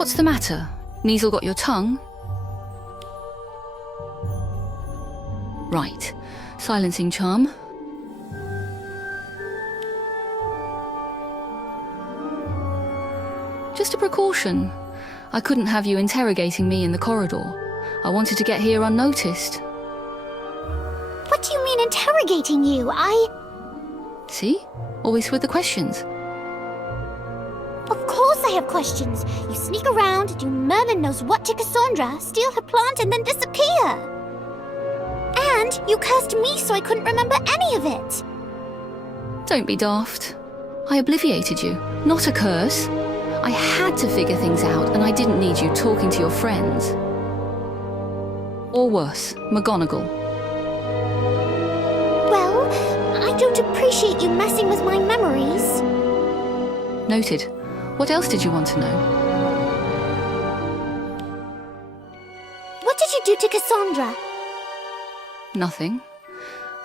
What's the matter? Kneasel got your tongue? Right. Silencing charm. Just a precaution. I couldn't have you interrogating me in the corridor. I wanted to get here unnoticed. What do you mean interrogating you? See? Always with the questions. Of course I have questions. You sneak around, do Merlin knows what to Cassandra, steal her plant and then disappear. And you cursed me so I couldn't remember any of it. Don't be daft. I obliviated you, not a curse. I had to figure things out, and I didn't need you talking to your friends. Or worse, McGonagall. Well, I don't appreciate you messing with my memories. Noted. What else did you want to know? What did you do to Cassandra? Nothing.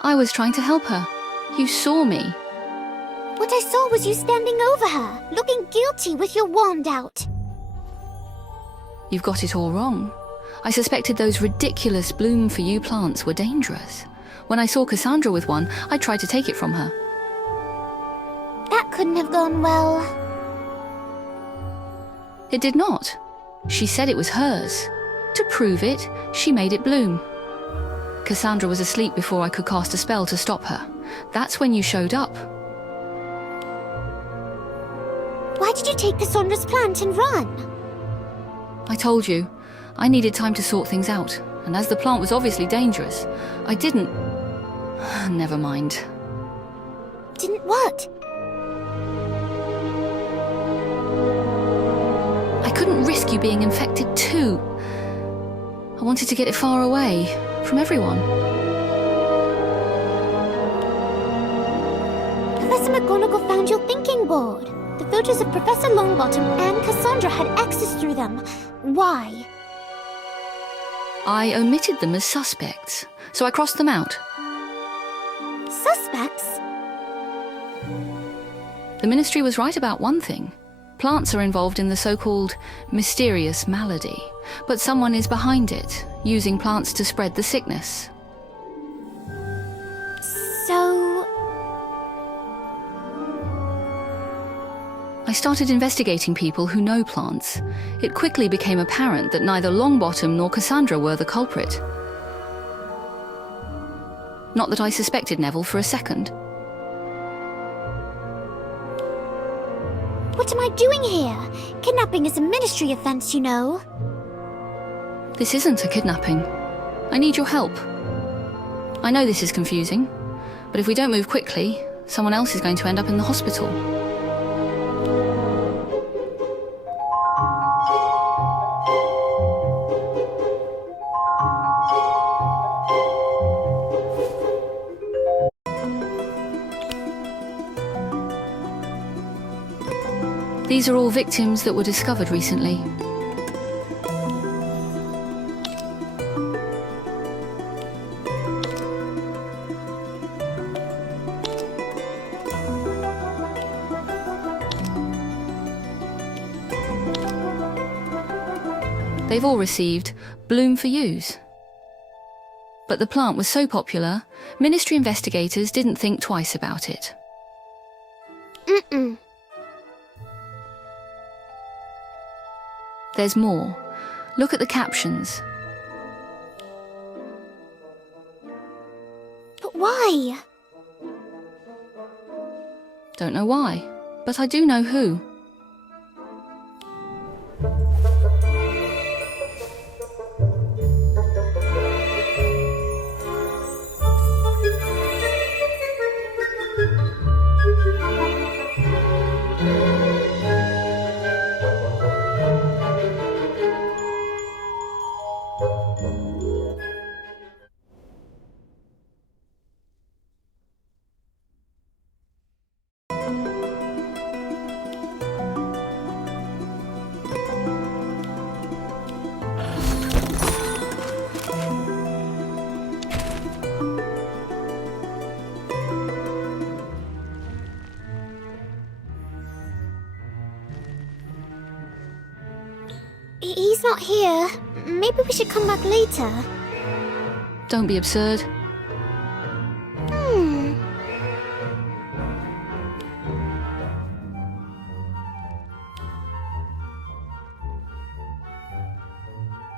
I was trying to help her. You saw me. What I saw was you standing over her, looking guilty with your wand out. You've got it all wrong. I suspected those ridiculous bloom for you plants were dangerous. When I saw Cassandra with one, I tried to take it from her. That couldn't have gone well. It did not. She said it was hers. To prove it, she made it bloom. Cassandra was asleep before I could cast a spell to stop her. That's when you showed up. Why did you take Cassandra's plant and run? I told you. I needed time to sort things out, and as the plant was obviously dangerous, I didn't... Never mind. Didn't what? I couldn't risk you being infected too. I wanted to get it far away, from everyone. Professor McGonagall found your thinking board. The photos of Professor Longbottom and Cassandra had access through them. Why? I omitted them as suspects, so I crossed them out. Suspects? The Ministry was right about one thing. Plants are involved in the so-called mysterious malady, but someone is behind it, using plants to spread the sickness. So... I started investigating people who know plants. It quickly became apparent that neither Longbottom nor Cassandra were the culprit. Not that I suspected Neville for a second. What am I doing here? Kidnapping is a Ministry offense, you know. This isn't a kidnapping. I need your help. I know this is confusing, but if we don't move quickly, someone else is going to end up in the hospital. These are all victims that were discovered recently. They've all received bloom for use. But the plant was so popular, Ministry investigators didn't think twice about it. Mm-mm. There's more. Look at the captions. But why? Don't know why, but I do know who. not here. Maybe we should come back later. Don't be absurd.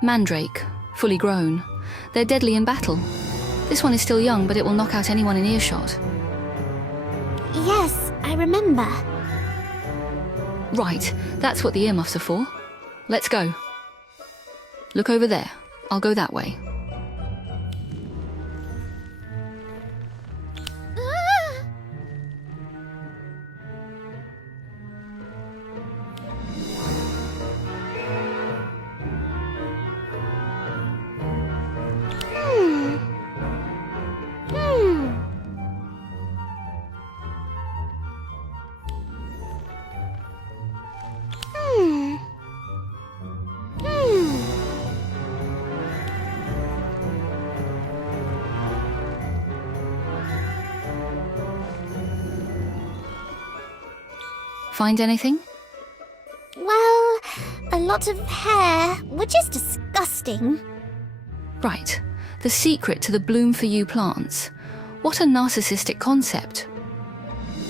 Mandrake, fully grown. They're deadly in battle. This one is still young, but it will knock out anyone in earshot. Yes, I remember. Right, that's what the earmuffs are for. Let's go. Look over there. I'll go that way. Find anything? Well, a lot of hair, which is disgusting. Right. The secret to the bloom for you plants. What a narcissistic concept.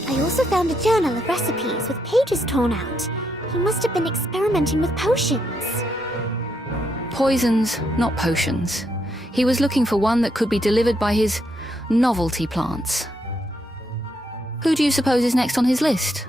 I also found a journal of recipes with pages torn out. He must have been experimenting with potions. Poisons, not potions. He was looking for one that could be delivered by his novelty plants. Who do you suppose is next on his list?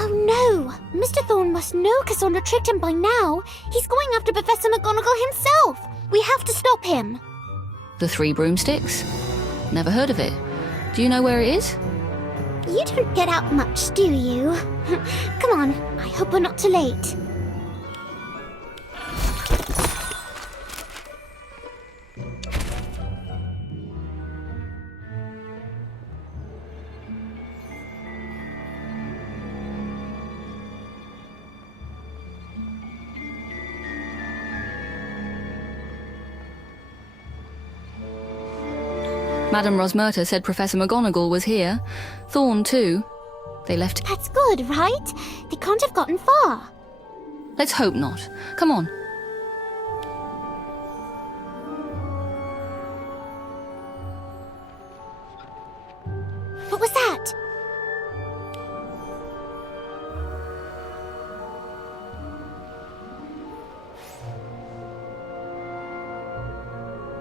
Oh no! Mr. Thorne must know Cassandra tricked him by now. He's going after Professor McGonagall himself. We have to stop him. The Three Broomsticks? Never heard of it. Do you know where it is? You don't get out much, do you? Come on, I hope we're not too late. Madame Rosmerta said Professor McGonagall was here. Thorne, too. They left... That's good, right? They can't have gotten far. Let's hope not. Come on. What was that?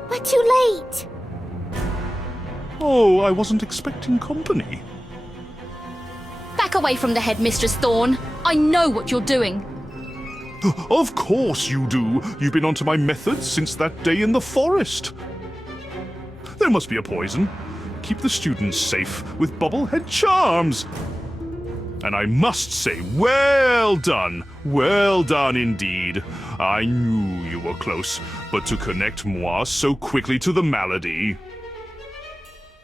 We're too late. Oh, I wasn't expecting company. Back away from the headmistress, Thorne. I know what you're doing. Of course you do. You've been onto my methods since that day in the forest. There must be a poison. Keep the students safe with bobblehead charms. And I must say, well done. Well done indeed. I knew you were close, but to connect moi so quickly to the malady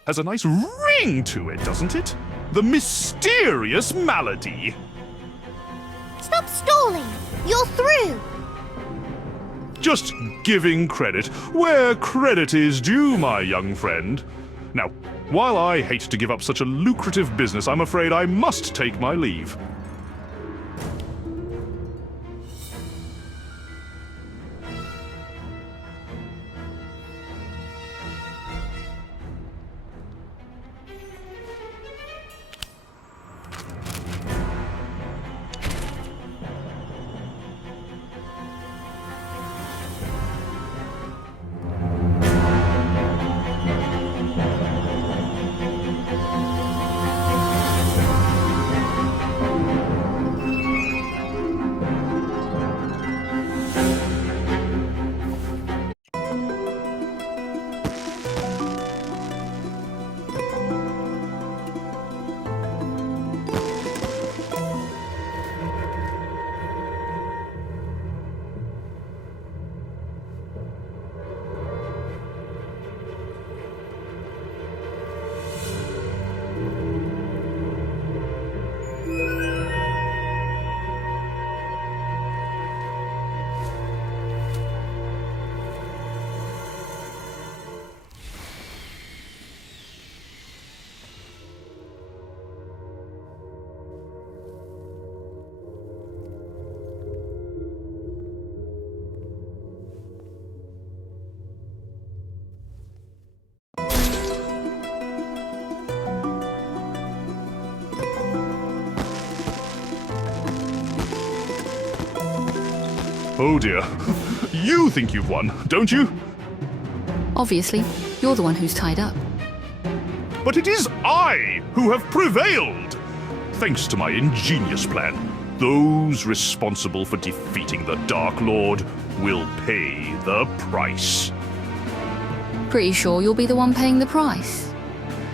has a nice ring to it, doesn't it? The mysterious malady. Stop stalling. You're through. Just giving credit where credit is due, my young friend. Now, while I hate to give up such a lucrative business, I'm afraid I must take my leave. Oh dear. You think you've won, don't you? Obviously, you're the one who's tied up. But it is I who have prevailed! Thanks to my ingenious plan, those responsible for defeating the Dark Lord will pay the price. Pretty sure you'll be the one paying the price.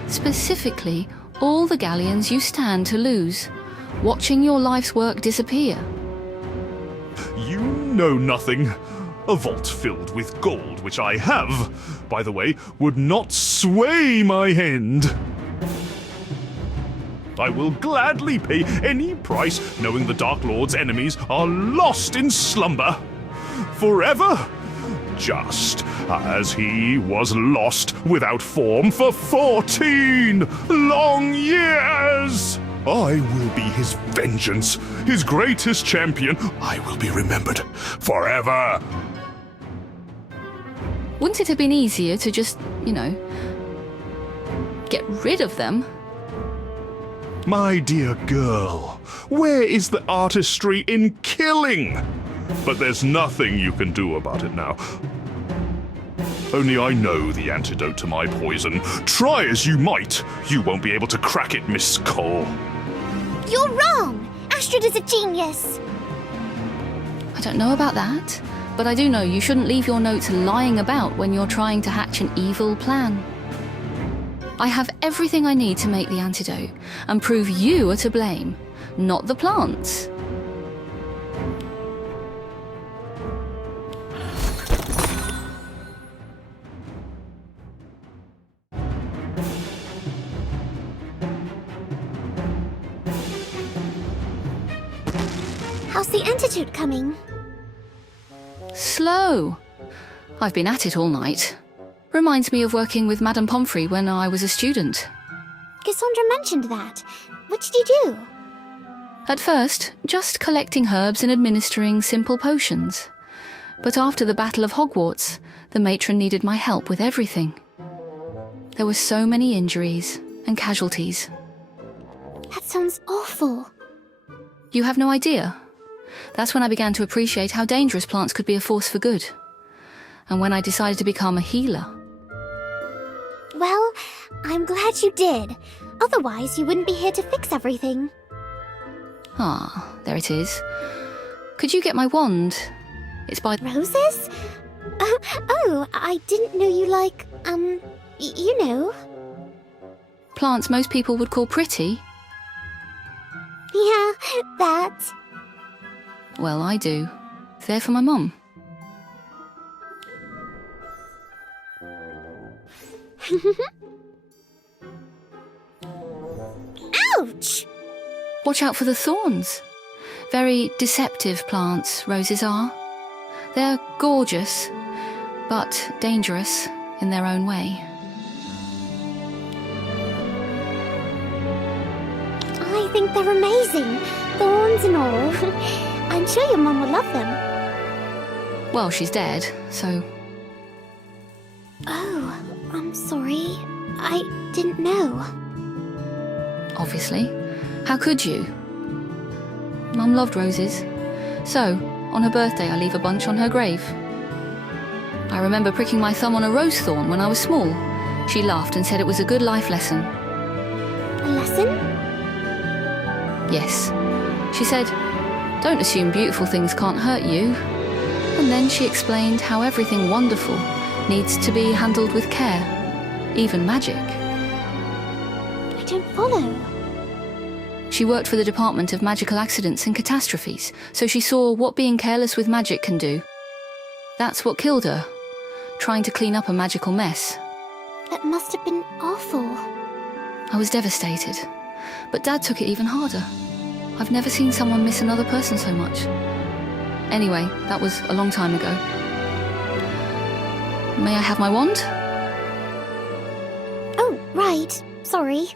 Specifically, all the galleons you stand to lose, watching your life's work disappear. You know nothing. A vault filled with gold, which I have, by the way, would not sway my hand. I will gladly pay any price, knowing the Dark Lord's enemies are lost in slumber. Forever. Just as he was lost without form for 14 long years. I will be his vengeance, his greatest champion. I will be remembered forever. Wouldn't it have been easier to just, get rid of them? My dear girl, where is the artistry in killing? But there's nothing you can do about it now. Only I know the antidote to my poison. Try as you might, you won't be able to crack it, Miss Cole. You're wrong! Astrid is a genius! I don't know about that, but I do know you shouldn't leave your notes lying about when you're trying to hatch an evil plan. I have everything I need to make the antidote and prove you are to blame, not the plants. How's the antidote coming? Slow. I've been at it all night. Reminds me of working with Madame Pomfrey when I was a student. Cassandra mentioned that. What did you do? At first, just collecting herbs and administering simple potions. But after the Battle of Hogwarts, the matron needed my help with everything. There were so many injuries and casualties. That sounds awful. You have no idea. That's when I began to appreciate how dangerous plants could be a force for good. And when I decided to become a healer. Well, I'm glad you did. Otherwise, you wouldn't be here to fix everything. Ah, there it is. Could you get my wand? It's by... Roses? Oh, I didn't know you like, you know. Plants most people would call pretty. Yeah, that. Well, I do. They're for my mum. Ouch! Watch out for the thorns. Very deceptive plants, roses are. They're gorgeous, but dangerous in their own way. I think they're amazing. Thorns and all. I'm sure your mum will love them. Well, she's dead, so... Oh, I'm sorry. I didn't know. Obviously. How could you? Mum loved roses. So, on her birthday, I leave a bunch on her grave. I remember pricking my thumb on a rose thorn when I was small. She laughed and said it was a good life lesson. A lesson? Yes. She said, don't assume beautiful things can't hurt you. And then she explained how everything wonderful needs to be handled with care. Even magic. I don't follow. She worked for the Department of Magical Accidents and Catastrophes, so she saw what being careless with magic can do. That's what killed her, trying to clean up a magical mess. That must have been awful. I was devastated, but Dad took it even harder. I've never seen someone miss another person so much. Anyway, that was a long time ago. May I have my wand? Oh, right. Sorry.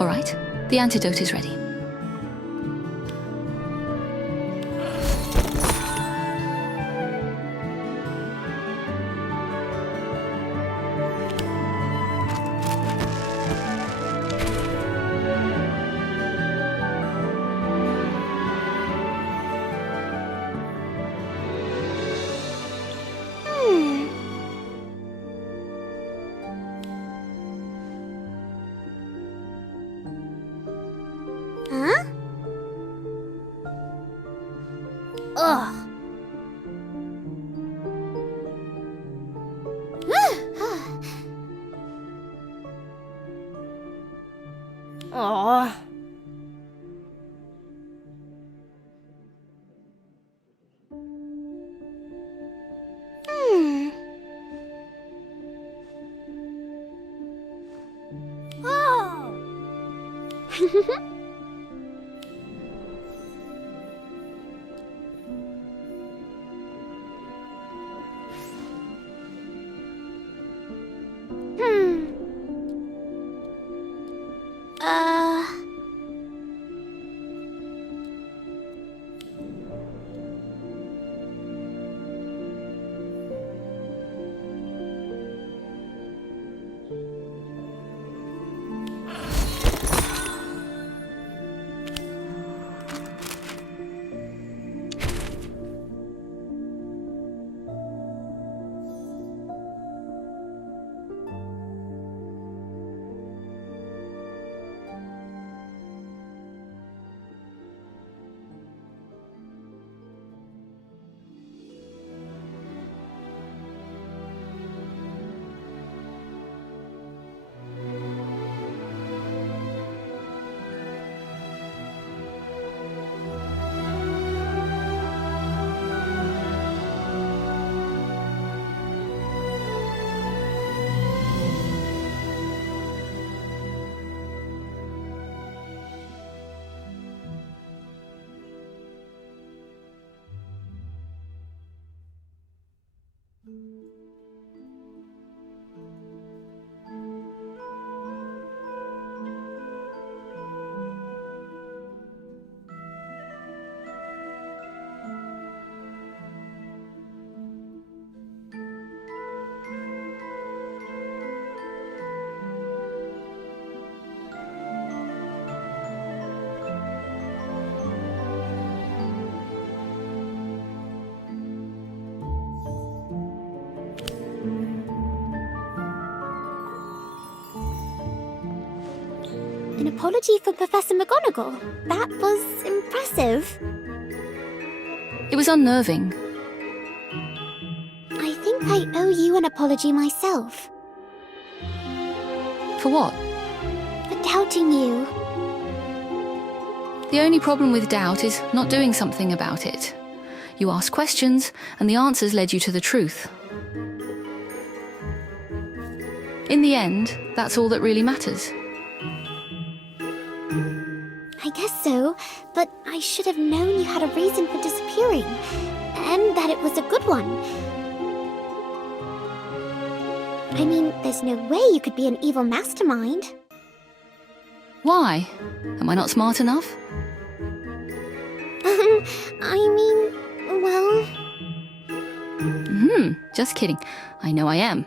All right, the antidote is ready. Ugh. Aww. Oh. Uh... An apology for Professor McGonagall. That was impressive. It was unnerving. I think I owe you an apology myself. For what? For doubting you. The only problem with doubt is not doing something about it. You asked questions, and the answers led you to the truth. In the end, that's all that really matters. I guess so, but I should have known you had a reason for disappearing, and that it was a good one. I mean, there's no way you could be an evil mastermind. Why? Am I not smart enough? I mean, well... Just kidding. I know I am.